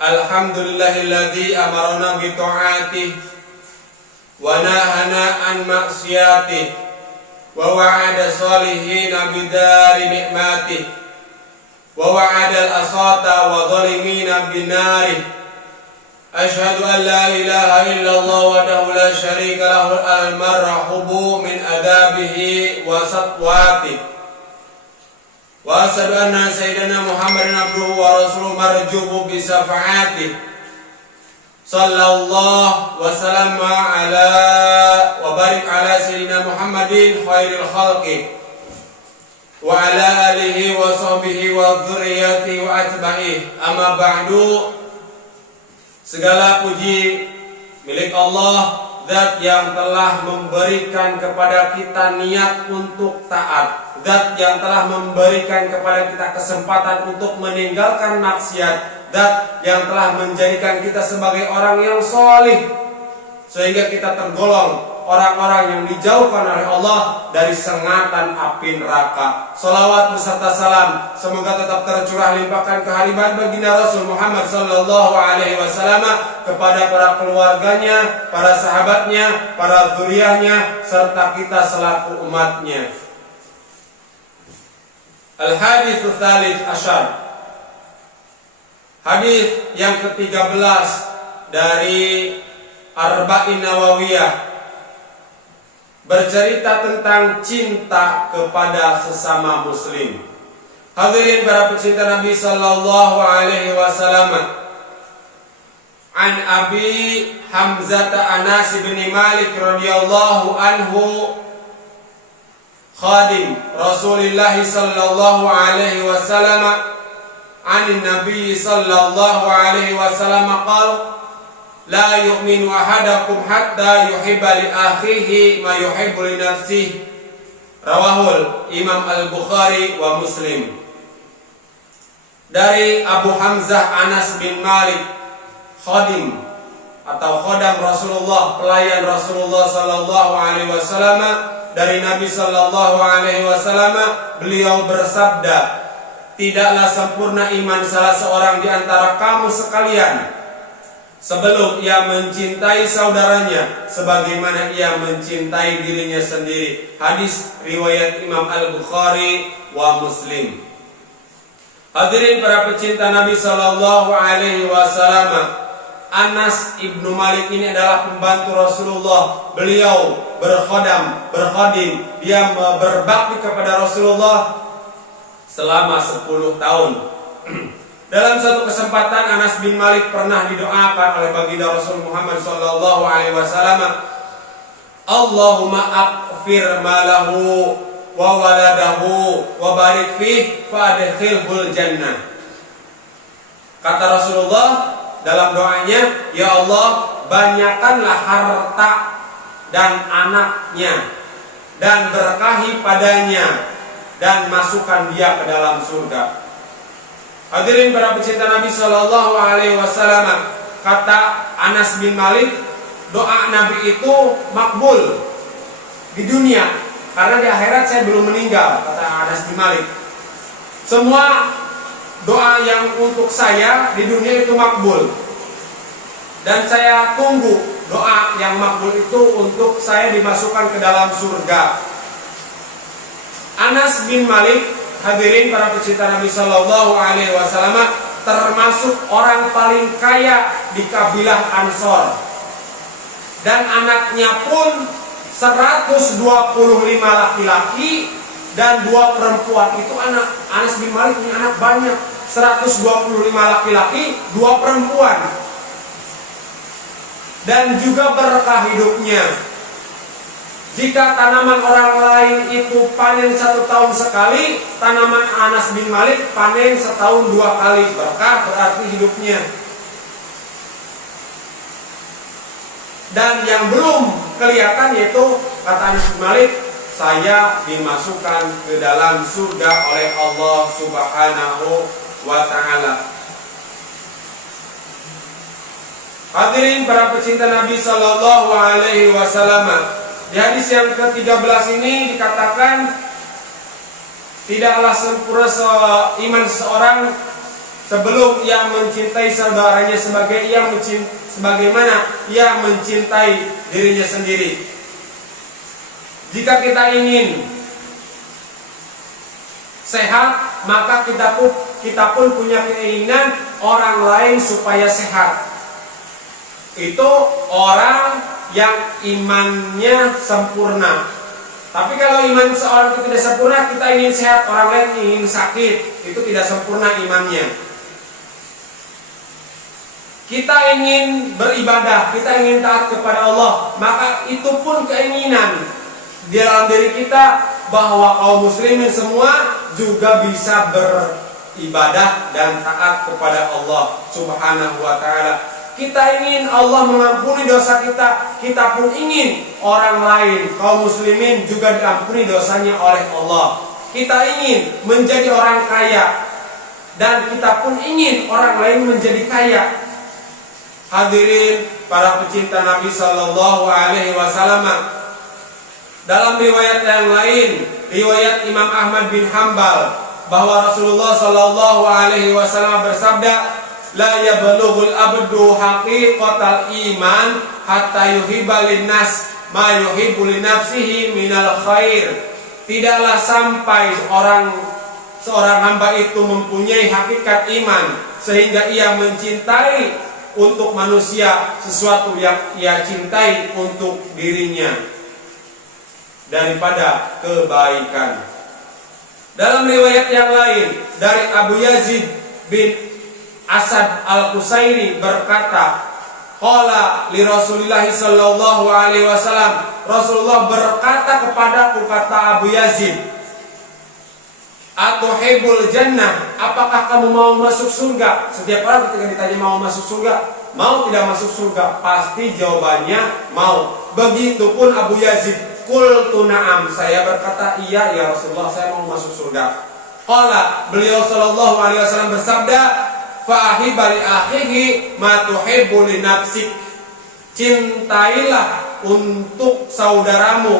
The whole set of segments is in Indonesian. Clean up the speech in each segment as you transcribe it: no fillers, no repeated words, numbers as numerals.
Alhamdulillahilladzi amarna bi ta'atihi wa nahana an ma'siyatihi wa wa'ada salihina bidari ni'matihi wa wa'ada al-asata wa zalimina binari. Asyhadu an la ilaha illallah wahdahu la syarika lahu al-marhubu min adabihi wa satwatihi. Wa asyhadu anna sayyidana Muhammadan abduhu wa rasuluhu marjubu bi syafaatihi. Sallallahu wa sallama ala wa barik ala sayyidina Muhammadin khairil khalqi wa ala alihi wa sahbihi wa dzurriyyatihi wa atba'ihi. Amma ba'du. Segala puji milik Allah, Zat yang telah memberikan kepada kita niat untuk taat, Zat yang telah memberikan kepada kita kesempatan untuk meninggalkan maksiat, Zat yang telah menjadikan kita sebagai orang yang sholih, sehingga kita tergolong orang-orang yang dijauhkan oleh Allah dari sengatan api neraka. Salawat beserta salam semoga tetap tercurah limpahkan kehadiran baginda Rasul Muhammad sallallahu alaihi wasallam kepada para keluarganya, para sahabatnya, para dzurriyyahnya, serta kita selaku umatnya. Al-hadits tsalits asyar. Hadis yang ke-13 dari Arba'in Nawawiyah bercerita tentang cinta kepada sesama muslim. Hadirin para pecinta Nabi sallallahu alaihi wasallam. An Abi Hamzah Anas bin Malik radhiyallahu anhu khadim Rasulullah sallallahu alaihi wasallam an Nabi sallallahu alaihi wasallam qala la yu'minu ahadakum hatta yuhibba li akhihi ma yuhibbu li nafsihi. Rawahul Imam Al-Bukhari wa Muslim. Dari Abu Hamzah Anas bin Malik, khadim atau khodam Rasulullah, pelayan Rasulullah sallallahu alaihi wasallam, dari Nabi sallallahu alaihi wasallam, beliau bersabda, tidaklah sempurna iman salah seorang di antara kamu sekalian sebelum ia mencintai saudaranya sebagaimana ia mencintai dirinya sendiri. Hadis riwayat Imam Al-Bukhari wa Muslim. Hadirin para pecinta Nabi sallallahu alaihi wasallam, Anas ibnu Malik ini adalah pembantu Rasulullah. Beliau berkhodim, dia berbakti kepada Rasulullah selama 10 tahun. Dalam satu kesempatan Anas bin Malik pernah didoakan oleh baginda Rasul Muhammad sallallahu alaihi wasallam, Allahumma aghfir malahu wa waladahu wa barik fihi fa adkhilhul jannah. Kata Rasulullah dalam doanya, ya Allah, banyakkanlah harta dan anaknya dan berkahi padanya dan masukkan dia ke dalam surga. Hadirin para pecinta Nabi sallallahu alaihi wasallam, kata Anas bin Malik, doa Nabi itu makbul di dunia, karena di akhirat saya belum meninggal, kata Anas bin Malik. Semua doa yang untuk saya di dunia itu makbul, dan saya tunggu doa yang makbul itu untuk saya dimasukkan ke dalam surga. Anas bin Malik, hadirin para pecinta Nabi sallallahu alaihi wasallam, termasuk orang paling kaya di kabilah Ansor. Dan anaknya pun 125 laki-laki dan 2 perempuan. Itu anak Anas bin Malik punya anak banyak, 125 laki-laki, 2 perempuan. Dan juga berkah hidupnya. Jika tanaman orang lain itu panen 1 tahun sekali, tanaman Anas bin Malik panen setahun 2 kali. Berkah berarti hidupnya. Dan yang belum kelihatan yaitu kata Anas bin Malik, saya dimasukkan ke dalam surga oleh Allah Subhanahu wa ta'ala. Hadirin para pecinta Nabi sallallahu alaihi wasallam, di hadis yang ke-13 ini dikatakan tidaklah sempurna iman seseorang sebelum ia mencintai saudaranya sebagaimana ia mencintai dirinya sendiri. Jika kita ingin sehat, maka kita pun punya keinginan orang lain supaya sehat. Itu orang yang imannya sempurna. Tapi kalau iman seorang itu tidak sempurna, kita ingin sehat, orang lain ingin sakit, itu tidak sempurna imannya. Kita ingin beribadah, kita ingin taat kepada Allah, maka itu pun keinginan di dalam diri kita bahwa kaum muslimin semua juga bisa beribadah dan taat kepada Allah Subhanahu wa ta'ala. Kita ingin Allah mengampuni dosa kita, kita pun ingin orang lain, kaum muslimin juga diampuni dosanya oleh Allah. Kita ingin menjadi orang kaya dan kita pun ingin orang lain menjadi kaya. Hadirin para pecinta Nabi Sallallahu Alaihi Wasallam, dalam riwayat yang lain, riwayat Imam Ahmad bin Hanbal, bahwa Rasulullah Sallallahu Alaihi Wasallam bersabda, la yablughul abdu haqiqatal iman hatta yuhibba linnas ma yuhibbu li nafsihi minal khair. Tidaklah sampai seorang hamba itu mempunyai hakikat iman sehingga ia mencintai untuk manusia sesuatu yang ia cintai untuk dirinya daripada kebaikan. Dalam riwayat yang lain dari Abu Yazid bin Asad al-Qusairi berkata, qala li Rasulillah sallallahu alaihi wasallam, Rasulullah berkata kepadaku, kata Abu Yazid, atuhibbul jannah, apakah kamu mau masuk surga? Setiap orang ketika ditanya mau masuk surga, mau tidak masuk surga, pasti jawabannya mau. Begitupun Abu Yazid, qultu na'am, saya berkata iya ya Rasulullah, saya mau masuk surga. Qala, beliau sallallahu alaihi wasallam bersabda, fa'ahibba li akhihi ma tuhibbu li nafsik. Cintailah untuk saudaramu,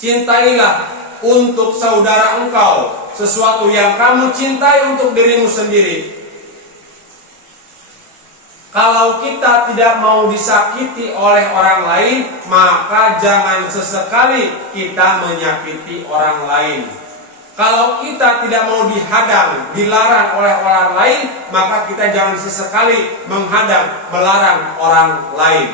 cintailah untuk saudara engkau sesuatu yang kamu cintai untuk dirimu sendiri. Kalau kita tidak mau disakiti oleh orang lain, maka jangan sesekali kita menyakiti orang lain. Kalau kita tidak mau dihadang, dilarang oleh orang lain, maka kita jangan sesekali menghadang, melarang orang lain.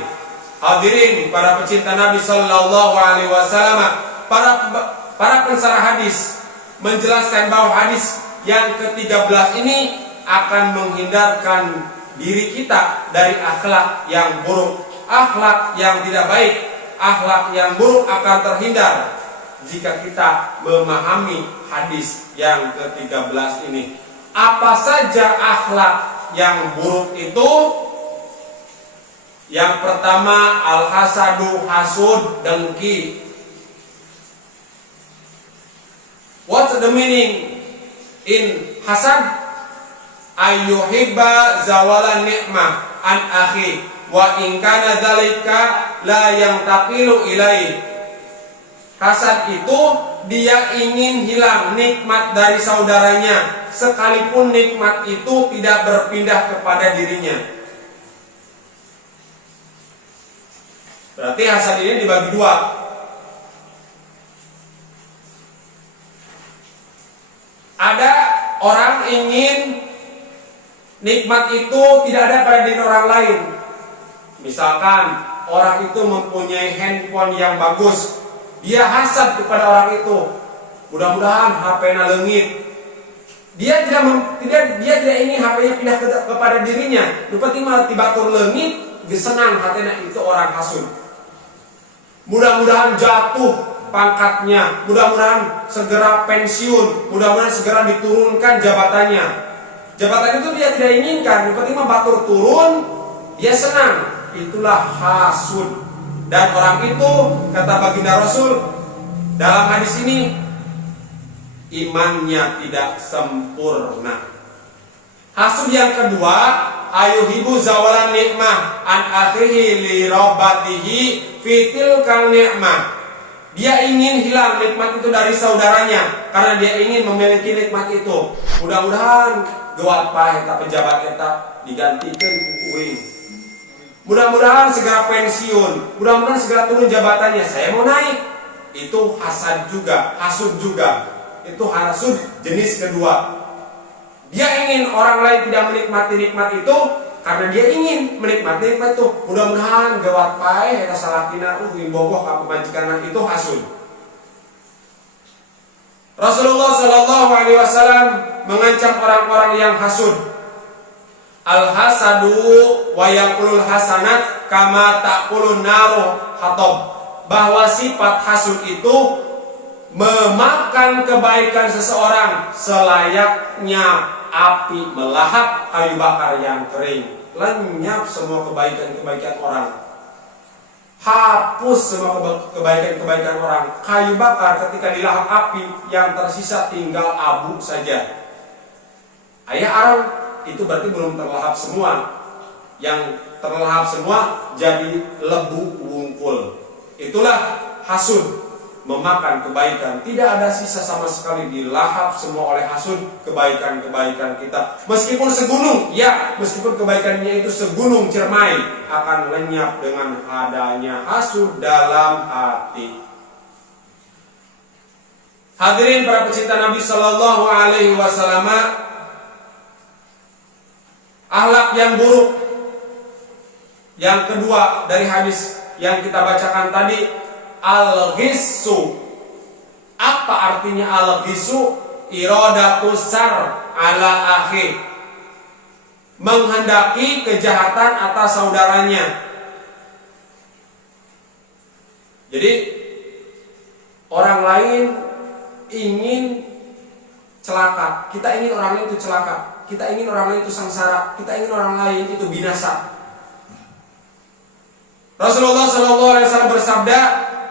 Hadirin para pecinta Nabi Sallallahu Alaihi Wasallam, para pensarah hadis menjelaskan bahwa hadis yang ke-13 ini akan menghindarkan diri kita dari akhlak yang buruk, akhlak yang tidak baik. Akhlak yang buruk akan terhindar jika kita memahami hadis yang ke-13 ini. Apa saja akhlak yang buruk itu? Yang pertama, al-hasadu, hasud, dengki. What's the meaning in hasad? Ayyuhibba zawala ni'mah an akhi wa in kana dzalika la yantaqilu ilaih. Hasad itu dia ingin hilang nikmat dari saudaranya, sekalipun nikmat itu tidak berpindah kepada dirinya. Berarti hasad ini dibagi dua. Ada orang ingin nikmat itu tidak ada pada diri orang lain. Misalkan orang itu mempunyai handphone yang bagus, dia hasad kepada orang itu. Mudah-mudahan HP-nya leungit. Dia tidak ingin HP-nya pindah kepada dirinya. Nu penting mah tibatur leungit, geus senang hatena itu orang hasud. Mudah-mudahan jatuh pangkatnya, mudah-mudahan segera pensiun, mudah-mudahan segera diturunkan jabatannya. Jabatan itu dia tidak inginkan, yang penting mah batur turun, dia senang. Itulah hasud. Dan orang itu, kata baginda Rasul dalam hadis ini, imannya tidak sempurna. Hasud yang kedua, ayuhibu zawalan nikmah an akhihi li rabbatihi fitil kang nikmah. Dia ingin hilang nikmat itu dari saudaranya karena dia ingin memiliki nikmat itu. Mudah-mudahan gewat pae eta pejabat eta digantikeun ku uing. Mudah-mudahan segera pensiun, mudah-mudahan segera turun jabatannya, saya mau naik. Itu hasad juga, hasud juga. Itu hasud jenis kedua. Dia ingin orang lain tidak menikmati nikmat itu karena dia ingin menikmati nikmat itu. Mudah-mudahan gawat pae eta salakina bogoh ka pemajikanna, itu hasud. Rasulullah sallallahu alaihi wasallam mengancam orang-orang yang hasud. Al-hasadu wa yaqulul hasanat kama taqulun naru hatab. Bahwa sifat hasud itu memakan kebaikan seseorang selayaknya api melahap kayu bakar yang kering. Lenyap semua kebaikan-kebaikan orang. Hapus semua kebaikan-kebaikan orang. Kayu bakar ketika dilahap api, yang tersisa tinggal abu saja. Ayah arang itu berarti belum terlahap semua. Yang terlahap semua jadi lebu wungkul. Itulah hasud, memakan kebaikan. Tidak ada sisa sama sekali, dilahap semua oleh hasud kebaikan-kebaikan kita. Meskipun segunung, ya, meskipun kebaikannya itu segunung cermai, akan lenyap dengan adanya hasud dalam hati. Hadirin para pecinta Nabi Sallallahu Alaihi Wasallam, akhlak yang buruk yang kedua dari hadis yang kita bacakan tadi, al-ghissu. Apa artinya al-ghissu? Iradatu sar ala akhi, menghendaki kejahatan atas saudaranya. Jadi orang lain ingin celaka, kita ingin orang lain itu celaka, kita ingin orang lain itu sengsara, kita ingin orang lain itu binasa. Rasulullah SAW bersabda,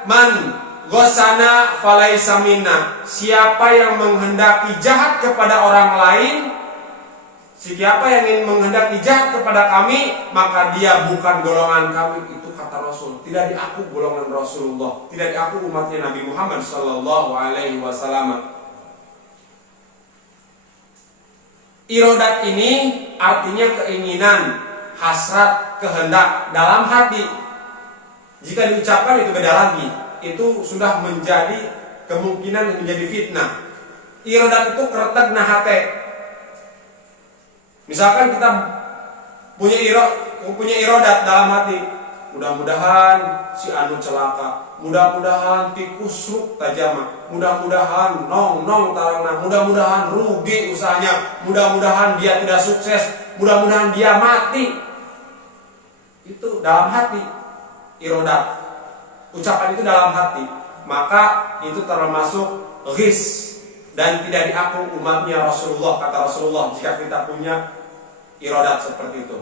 man gosana falaisa minna. Siapa yang menghendaki jahat kepada orang lain, siapa yang ingin menghendaki jahat kepada kami, maka dia bukan golongan kami. Itu kata Rasul. Tidak diaku golongan Rasulullah, tidak diaku umatnya Nabi Muhammad Sallallahu Alaihi Wasallam. Irodat ini artinya keinginan, hasrat, kehendak dalam hati. Jika diucapkan itu beda lagi. Itu sudah menjadi kemungkinan menjadi fitnah. Irodat itu keretek nahate. Misalkan kita punya irodat dalam hati, mudah-mudahan si anu celaka, mudah-mudahan tikus ruk tajam, mudah-mudahan nong tarangna, mudah-mudahan rugi usahanya, mudah-mudahan dia tidak sukses, mudah-mudahan dia mati. Itu dalam hati. Irodat, ucapan itu dalam hati, maka itu termasuk ghis dan tidak diaku umatnya Rasulullah. Kata Rasulullah, jika kita punya irodat seperti itu.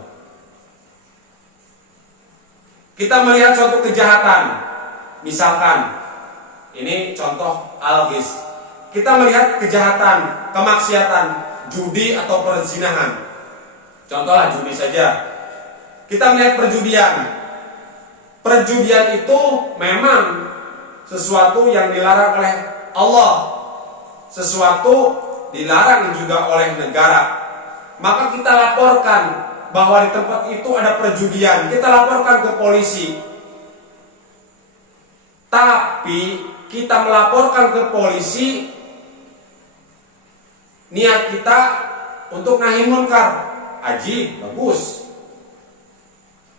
Kita melihat suatu kejahatan, misalkan ini contoh al-ghis. Kita melihat kejahatan, kemaksiatan, judi atau perzinahan. Contohlah judi saja. Kita melihat perjudian. Perjudian itu memang sesuatu yang dilarang oleh Allah, sesuatu dilarang juga oleh negara. Maka kita laporkan bahwa di tempat itu ada perjudian, kita laporkan ke polisi. Tapi kita melaporkan ke polisi, niat kita untuk nahi munkar, aji, bagus.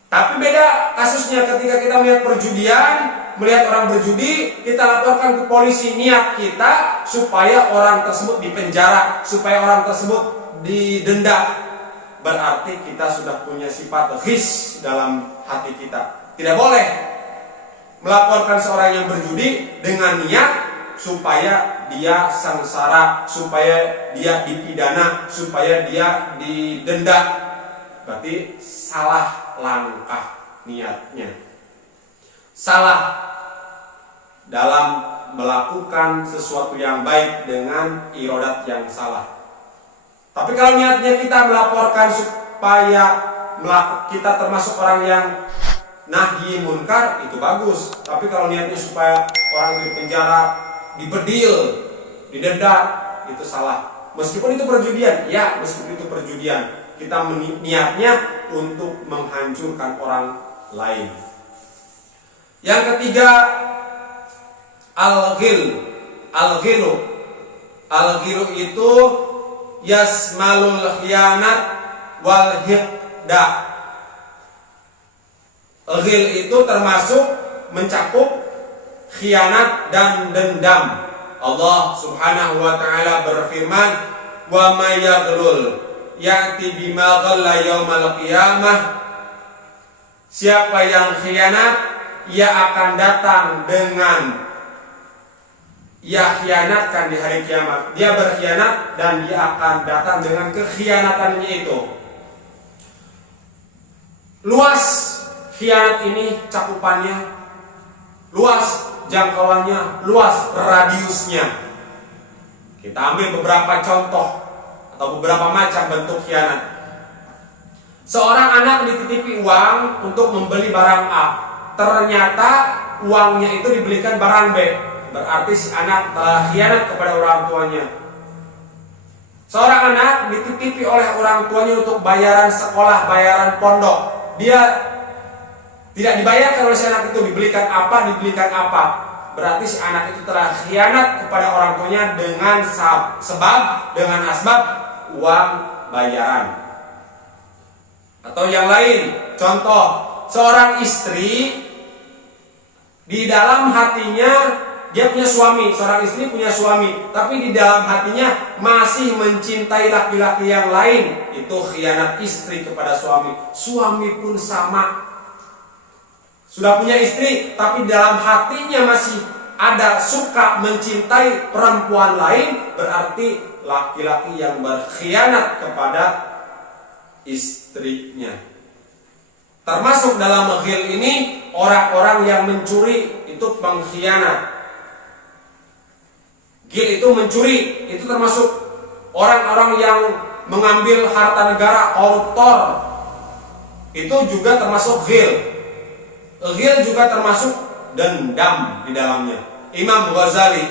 Tapi beda kasusnya ketika kita melihat perjudian, melihat orang berjudi, kita laporkan ke polisi. Niat kita supaya orang tersebut dipenjara, supaya orang tersebut didenda. Berarti kita sudah punya sifat ghis dalam hati kita. Tidak boleh melaporkan seorang yang berjudi dengan niat supaya dia sengsara, supaya dia dipidana, supaya dia didenda. Berarti salah langkah niatnya, salah dalam melakukan sesuatu yang baik dengan irodat yang salah. Tapi kalau niatnya kita melaporkan supaya kita termasuk orang yang nahi munkar, itu bagus. Tapi kalau niatnya supaya orang itu dipenjara, dibedil, didenda, itu salah. Meskipun itu perjudian, ya meskipun itu perjudian, kita niatnya untuk menghancurkan orang lain. Yang ketiga, al-ghil. Al-ghilu itu yasmalul khiyanat wal hiqda. Ghil itu termasuk mencakup khianat dan dendam. Allah Subhanahu wa taala berfirman, "Wa may yaghlul ya'ti bima ghalla yaumal qiyamah." Siapa yang khianat, ia akan datang dengan ia khianatkan di hari kiamat. Dia berkhianat dan dia akan datang dengan kekhianatannya itu. Luas khianat ini cakupannya, luas jangkauannya, luas radiusnya. Kita ambil beberapa contoh atau beberapa macam bentuk khianat. Seorang anak dititipi uang untuk membeli barang A. Ternyata uangnya itu dibelikan barang B. Berarti si anak telah khianat kepada orang tuanya. Seorang anak dititipi oleh orang tuanya untuk bayaran sekolah, bayaran pondok. Dia tidak dibayarkan oleh si anak itu, dibelikan apa. Berarti si anak itu telah khianat kepada orang tuanya dengan dengan asbab uang bayaran. Atau yang lain, contoh, seorang istri di dalam hatinya dia punya suami, seorang istri punya suami, tapi di dalam hatinya masih mencintai laki-laki yang lain. Itu khianat istri kepada suami. Suami pun sama. Sudah punya istri, tapi dalam hatinya masih ada suka mencintai perempuan lain. Berarti laki-laki yang berkhianat kepada istrinya. Termasuk dalam ghil ini orang-orang yang mencuri, itu pengkhianat. Ghil itu mencuri, itu termasuk orang-orang yang mengambil harta negara, koruptor. Itu juga termasuk ghil. Ghil juga termasuk dendam di dalamnya. Imam Ghazali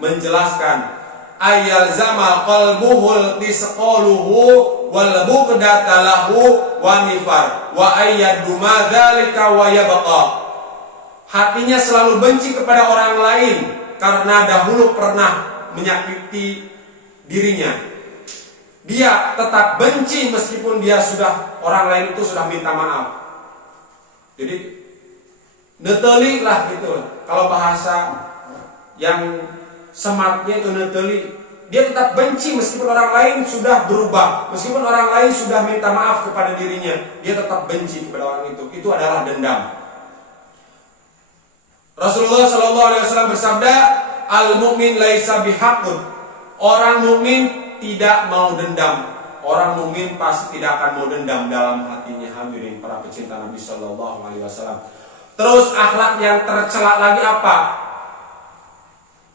menjelaskan, ayalzama qalbuhul tisqaluhu wal buqdata lahu wa nifar wa ayyadu ma dzalika wa yabqa. Hatinya selalu benci kepada orang lain karena dahulu pernah menyakiti dirinya. Dia tetap benci meskipun dia sudah, orang lain itu sudah minta maaf. Jadi neteli lah gitu. Kalau bahasa yang sematnya itu neteli. Dia tetap benci meskipun orang lain sudah berubah, meskipun orang lain sudah minta maaf kepada dirinya, dia tetap benci kepada orang itu. Itu adalah dendam. Rasulullah SAW bersabda, al-mu'min laisa bihaqud. Orang mukmin tidak mau dendam. Orang mukmin pasti tidak akan mau dendam dalam hatinya. Hadirin para pecinta Nabi SAW. Terus akhlak yang tercela lagi apa?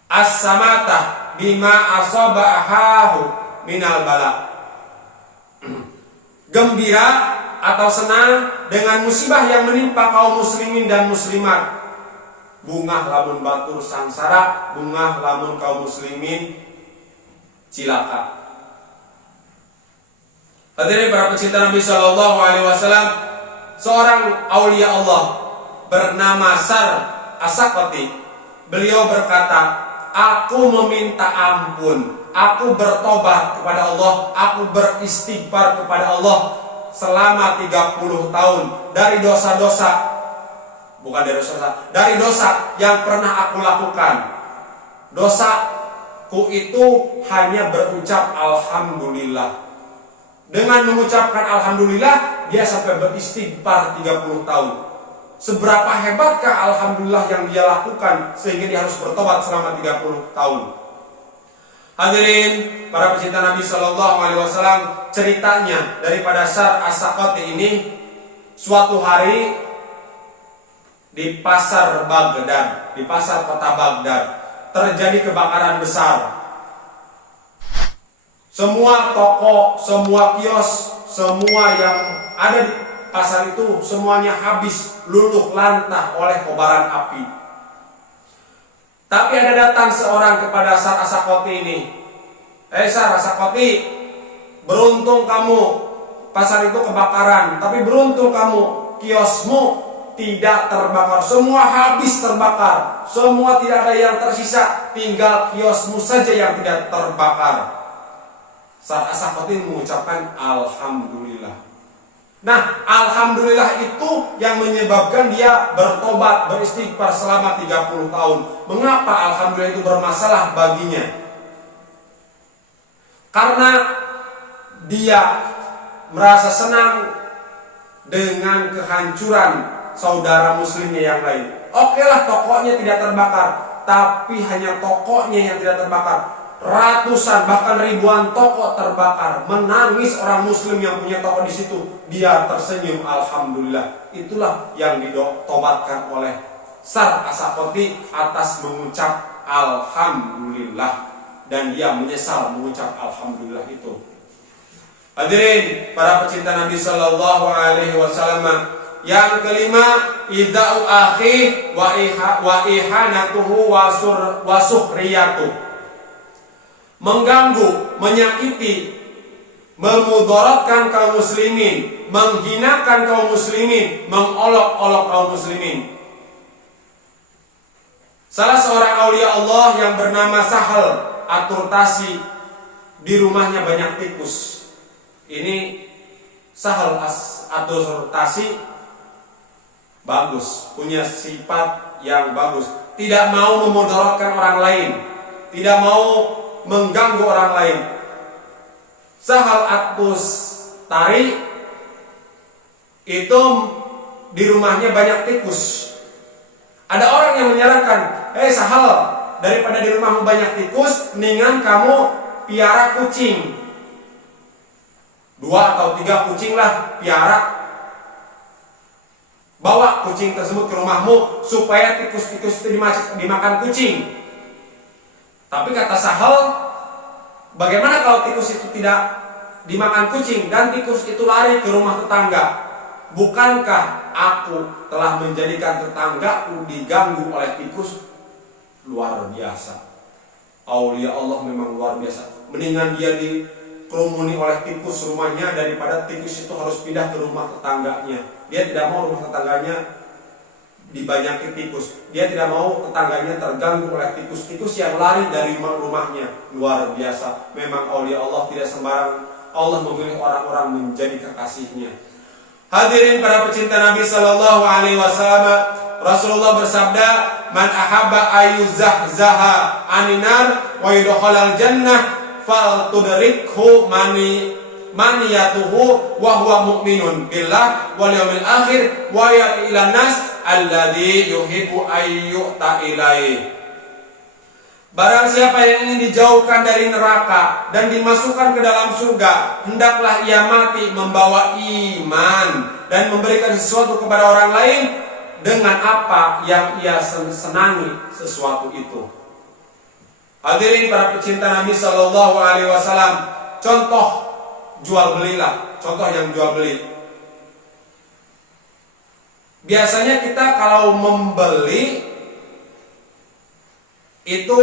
As-samatah bima asabahahu minal bala. Gembira atau senang dengan musibah yang menimpa kaum muslimin dan muslimat. Bungah lamun batur sangsara, bungah lamun kaum muslimin cilaka. Hadirin para pecinta Nabi SAW, seorang aulia Allah bernama Sar As-Sakati, beliau berkata, aku meminta ampun, aku bertobat kepada Allah, aku beristighfar kepada Allah selama 30 tahun dari dosa-dosa. Bukan dari dosa yang pernah aku lakukan. Dosaku itu hanya berucap alhamdulillah. Dengan mengucapkan alhamdulillah, dia sampai beristighfar 30 tahun. Seberapa hebatkah alhamdulillah yang dia lakukan sehingga dia harus bertobat selama 30 tahun. Hadirin para pecinta Nabi SAW, ceritanya daripada Sar As-Sakati ini, suatu hari di pasar Baghdad, di pasar kota Baghdad, terjadi kebakaran besar. Semua toko, semua kios, semua yang ada di pasar itu semuanya habis, luluh lantah oleh kobaran api. Tapi ada datang seorang kepada Sar As-Sakati ini. Rasa kopi, beruntung kamu pasar itu kebakaran, tapi beruntung kamu kiosmu tidak terbakar, semua habis terbakar, semua tidak ada yang tersisa, tinggal kiosmu saja yang tidak terbakar. Saat As-Sakhafi mengucapkan alhamdulillah. Nah, alhamdulillah itu yang menyebabkan dia bertobat, beristighfar selama 30 tahun. Mengapa alhamdulillah itu bermasalah baginya? Karena dia merasa senang dengan kehancuran saudara muslimnya yang lain. Oke lah, tokonya tidak terbakar, tapi hanya tokonya yang tidak terbakar. Ratusan bahkan ribuan toko terbakar, menangis orang muslim yang punya toko di situ. Dia tersenyum, alhamdulillah. Itulah yang ditobatkan oleh Sa'd As-Sakhafi atas mengucap alhamdulillah, dan dia menyesal mengucap alhamdulillah itu. Hadirin para pecinta Nabi Sallallahu Alaihi Wasallam. Yang kelima, idza'u akhi wa ihanatuhu wa suhriyatuh. Mengganggu, menyakiti, memudaratkan kaum muslimin, menghinakan kaum muslimin, mengolok-olok kaum muslimin. Salah seorang aulia Allah yang bernama Sahal At-Turtasi, di rumahnya banyak tikus. Ini Sahal At-Turtasi bagus, punya sifat yang bagus, tidak mau memudaratkan orang lain, tidak mau mengganggu orang lain. Sahal At-Tustari itu di rumahnya banyak tikus. Ada orang yang menyarankan, Sahal, daripada di rumahmu banyak tikus, mendingan kamu piara kucing. 2 atau 3 kucing lah piara. Bawa kucing tersebut ke rumahmu supaya tikus-tikus itu dimakan kucing. Tapi kata Sahal, bagaimana kalau tikus itu tidak dimakan kucing dan tikus itu lari ke rumah tetangga? Bukankah aku telah menjadikan tetanggaku diganggu oleh tikus? Luar biasa. Aulia Allah memang luar biasa. Mendingan dia dikerumuni oleh tikus rumahnya daripada tikus itu harus pindah ke rumah tetangganya. Dia tidak mau rumah tetangganya dibanyaki tikus. Dia tidak mau tetangganya terganggu oleh tikus-tikus yang lari dari rumahnya. Luar biasa. Memang aulia Allah tidak sembarang. Allah memilih orang-orang menjadi kekasihnya. Hadirin para pecinta Nabi Sallallahu Alaihi Wasallam, Rasulullah bersabda, "Man ahabba ayyuzahzaha aninar wa yudkhalal jannah faltudrikhu maniyatuhu wa huwa mu'minun billah wal yawmil akhir wa ya ila nas alladzi yuhibbu ayyuta ilaihi." Barang siapa yang ingin dijauhkan dari neraka dan dimasukkan ke dalam surga, hendaklah ia mati membawa iman dan memberikan sesuatu kepada orang lain dengan apa yang ia senangi sesuatu itu. Hadirin para pecinta Nabi Sallallahu Alaihi Wasallam, contoh jual belilah, contoh yang jual beli. Biasanya kita kalau membeli itu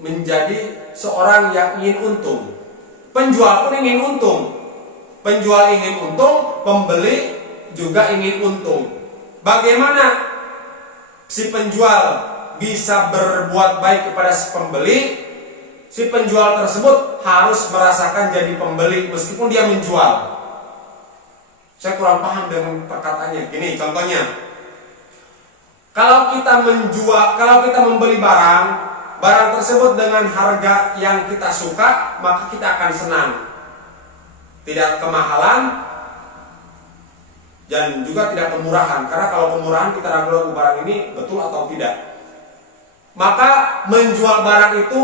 menjadi seorang yang ingin untung. Penjual pun ingin untung. Penjual ingin untung, pembeli juga ingin untung. Bagaimana si penjual bisa berbuat baik kepada si pembeli? Si penjual tersebut harus merasakan jadi pembeli meskipun dia menjual. Saya kurang paham dengan perkataannya. Gini contohnya, kalau kita membeli barang tersebut dengan harga yang kita suka, maka kita akan senang. Tidak kemahalan dan juga tidak kemurahan. Karena kalau kemurahan kita ragu-ragu barang ini betul atau tidak. Maka menjual barang itu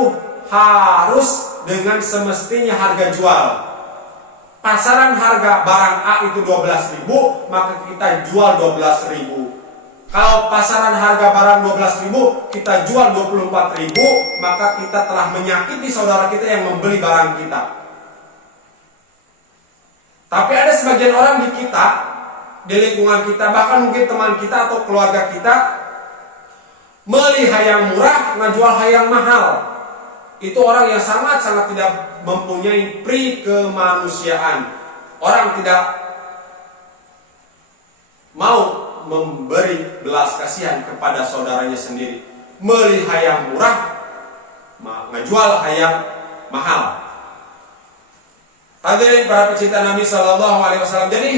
harus dengan semestinya harga jual. Pasaran harga barang A itu 12.000, maka kita jual 12.000. Kalau pasaran harga barang 12.000, kita jual 24.000, maka kita telah menyakiti saudara kita yang membeli barang kita. Tapi ada sebagian orang di kita, di lingkungan kita, bahkan mungkin teman kita atau keluarga kita, melihat yang murah, ngejual yang mahal. itu orang yang sangat-sangat tidak mempunyai pri kemanusiaan. Orang tidak mau memberi belas kasihan kepada saudaranya sendiri. Beli hayam murah, ngejual hayam mahal. Hadirin para pecinta Nabi Sallallahu Alaihi Wasallam. Jadi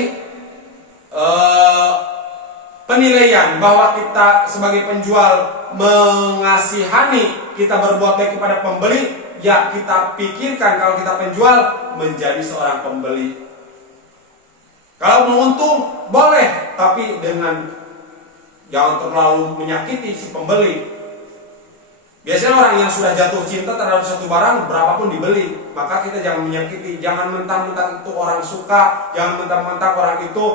penilaian bahwa kita sebagai penjual mengasihani, kita berbuat baik kepada pembeli, ya kita pikirkan kalau kita penjual menjadi seorang pembeli. Kalau menguntung boleh, tapi dengan jangan terlalu menyakiti si pembeli. Biasanya orang yang sudah jatuh cinta terhadap satu barang, berapapun dibeli, maka kita jangan menyakiti. Jangan mentang-mentang itu orang suka, jangan mentang-mentang orang itu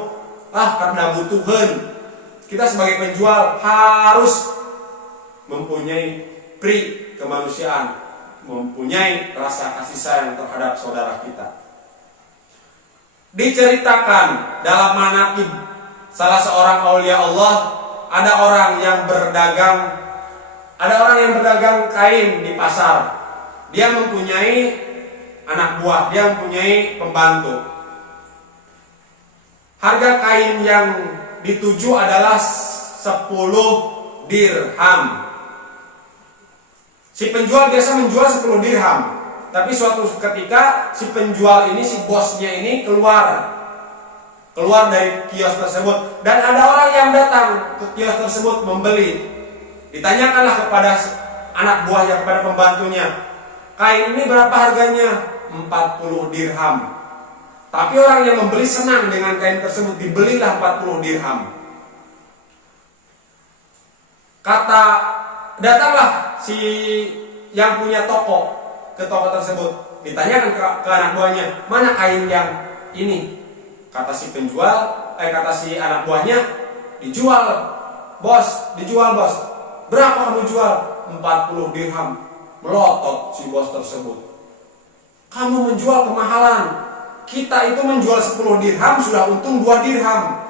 karena butuhan. Kita sebagai penjual harus mempunyai pri kemanusiaan, mempunyai rasa kasih sayang terhadap saudara kita. Diceritakan dalam manaqib salah seorang aulia Allah, ada orang yang berdagang kain di pasar. Dia mempunyai anak buah, dia mempunyai pembantu. Harga kain yang dituju adalah 10 dirham. Si penjual biasa menjual 10 dirham. Tapi suatu ketika si penjual ini, si bosnya ini keluar dari kios tersebut, dan ada orang yang datang ke kios tersebut membeli. Ditanyakanlah kepada anak buahnya, kepada pembantunya, kain ini berapa harganya? 40 dirham. Tapi orang yang membeli senang dengan kain tersebut, dibelilah 40 dirham. Datanglah si yang punya toko ke toko tersebut, ditanyakan ke anak buahnya, mana kain yang ini? Kata si anak buahnya, dijual bos. Berapa kamu jual? 40 dirham. Melotot si bos tersebut. Kamu menjual kemahalan. Kita itu menjual 10 dirham sudah untung 2 dirham.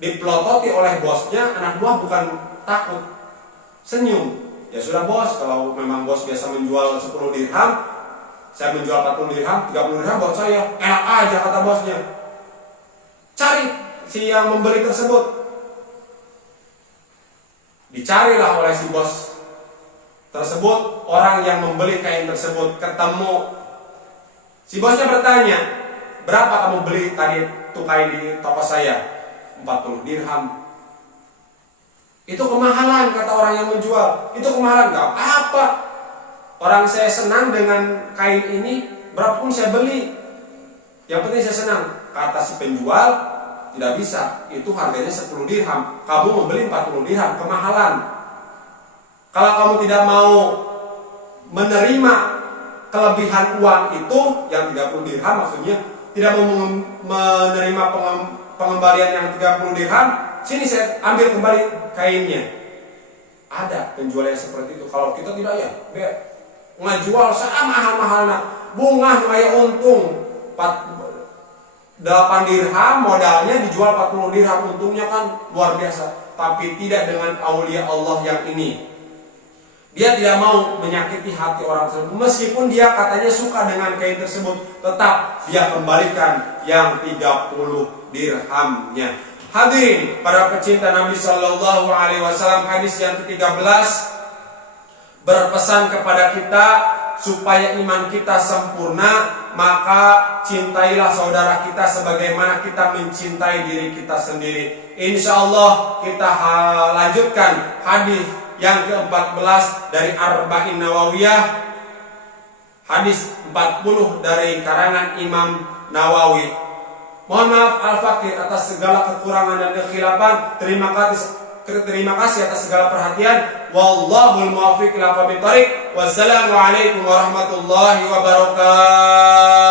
Dipelototi oleh bosnya, anak buah bukan takut, senyum. Ya sudah bos, kalau memang bos biasa menjual 10 dirham, saya menjual 40 dirham, 30 dirham buat saya. Enak aja, kata bosnya. Cari si yang membeli tersebut. Dicarilah oleh si bos tersebut orang yang membeli kain tersebut. Ketemu. Si bosnya bertanya, berapa kamu beli tadi tuh kain di toko saya? 40 dirham. Itu kemahalan, kata orang yang menjual. Itu kemahalan, gak apa. Orang saya senang dengan kain ini, berapapun saya beli. Yang penting saya senang. Kata si penjual, tidak bisa. Itu harganya 10 dirham. Kamu membeli 40 dirham, kemahalan. Kalau kamu tidak mau menerima kelebihan uang itu, yang 30 dirham maksudnya, tidak mau menerima pengembalian yang 30 dirham, sini saya ambil kembali kainnya. Ada penjual yang seperti itu. Kalau kita tidak, ya ngajual saya mahal-mahalnya, bunga kayak untung 8 dirham modalnya, dijual 40 dirham, untungnya kan luar biasa. Tapi tidak dengan aulia Allah yang ini. Dia tidak mau menyakiti hati orang tersebut. Meskipun dia katanya suka dengan kain tersebut, tetap dia kembalikan yang 30 dirhamnya. Hadirin para pecinta Nabi Sallallahu Alaihi Wasallam, hadis yang ke-13 berpesan kepada kita supaya iman kita sempurna, maka cintailah saudara kita sebagaimana kita mencintai diri kita sendiri. Insya Allah kita lanjutkan hadis yang ke-14 dari Arba'in Nawawiyah, hadis 40 dari karangan Imam Nawawi. Mohon maaf al-fakir atas segala kekurangan dan kekhilafan. Terima kasih atas segala perhatian. Wallahul muwaffiq ila aqwamit thoriq. Wassalamualaikum warahmatullahi wabarakatuh.